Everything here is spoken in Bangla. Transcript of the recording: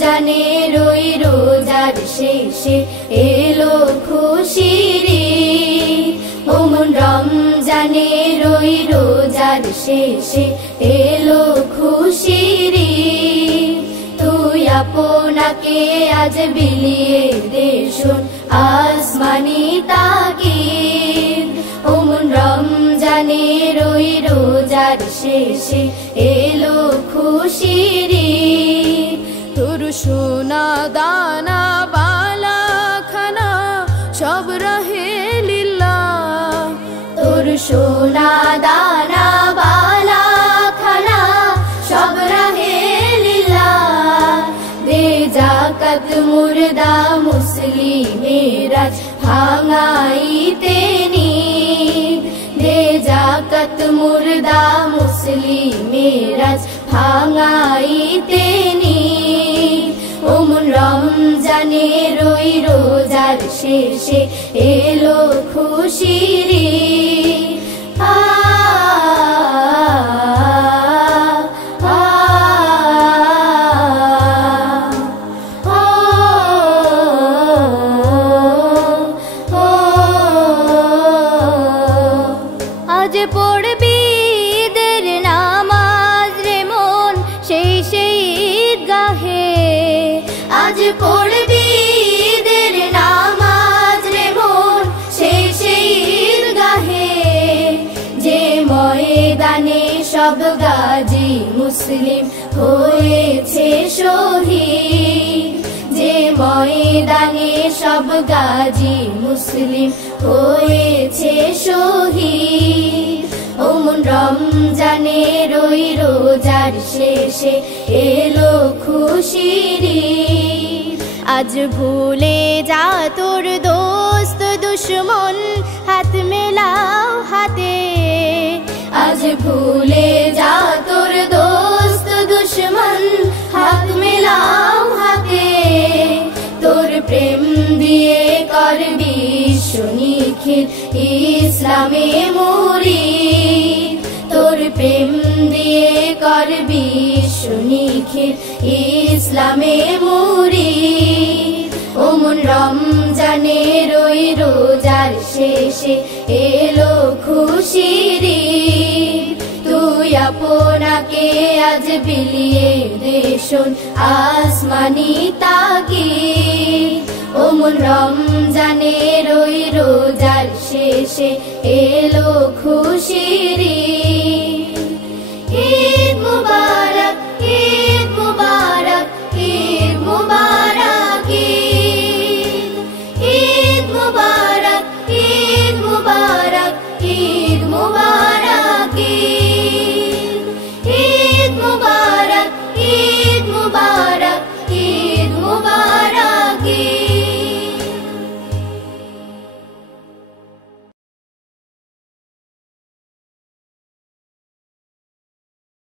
রমজানের ওই রোজার শেষে এলো খুশির ঈদ। ওমন রমজানের ওই রোজার শেষে এলো খুশির ঈদ। তুই আপনাকে আজ বিলিয়ে দে শোন আসমানি তাকিদ। ওমন রমজানের ওই রোজার শেষে এলো খুশির ঈদ। তোর সোনা দানা বালা খানা সব রহে লিল্লাহ। তোর সোনা দানা বালা খানা সব রহে লিল্লাহ। দে যাকাত মুর্দা মুসলিমের আজ ভাঙাইতে নিদ। দে যাকাত মুর্দা মুসলিমের আজ ভাঙাইতে নিদ। ওমন রমজানের ওই রোজার শেষে এলো খুশির ঈদ। আজ পড়বি ঈদের নামাজ রে মন সেই সেই ঈদগাহে। আজ পড়বি ঈদের নামাজ রে মন সেই সেই ঈদগাহে। যে ময়দানে সব গাজী মুসলিম হয়েছে শহীদ। যে ময়দানে সব গাজী মুসলিম হয়েছে শহীদ। ওমন রমজানের ওই রোজার শেষে এলো খুশির ঈদ। আজ ভুলে যা তোর দোস্ত দুশ্মন হাত মেলাও হাতে। আজ ভুলে যা তোর দোস্ত দুশ্মন হাত মেলাও হাতে। তোর প্রেম দিয়ে করবি সুনিখিল ইসলামে মুরিদ। তোর প্রেম দিয়ে করবি সুনিখিল ইসলামে মুরিদ। ওমন রমজানের ওই রোজার শেষে এলো খুশির ঈদ। তুই আপনাকে আজ বিলিয়ে দে শোন আসমানি তাকিদ। ওমন রমজানের ওই রোজার শেষে এলো খুশির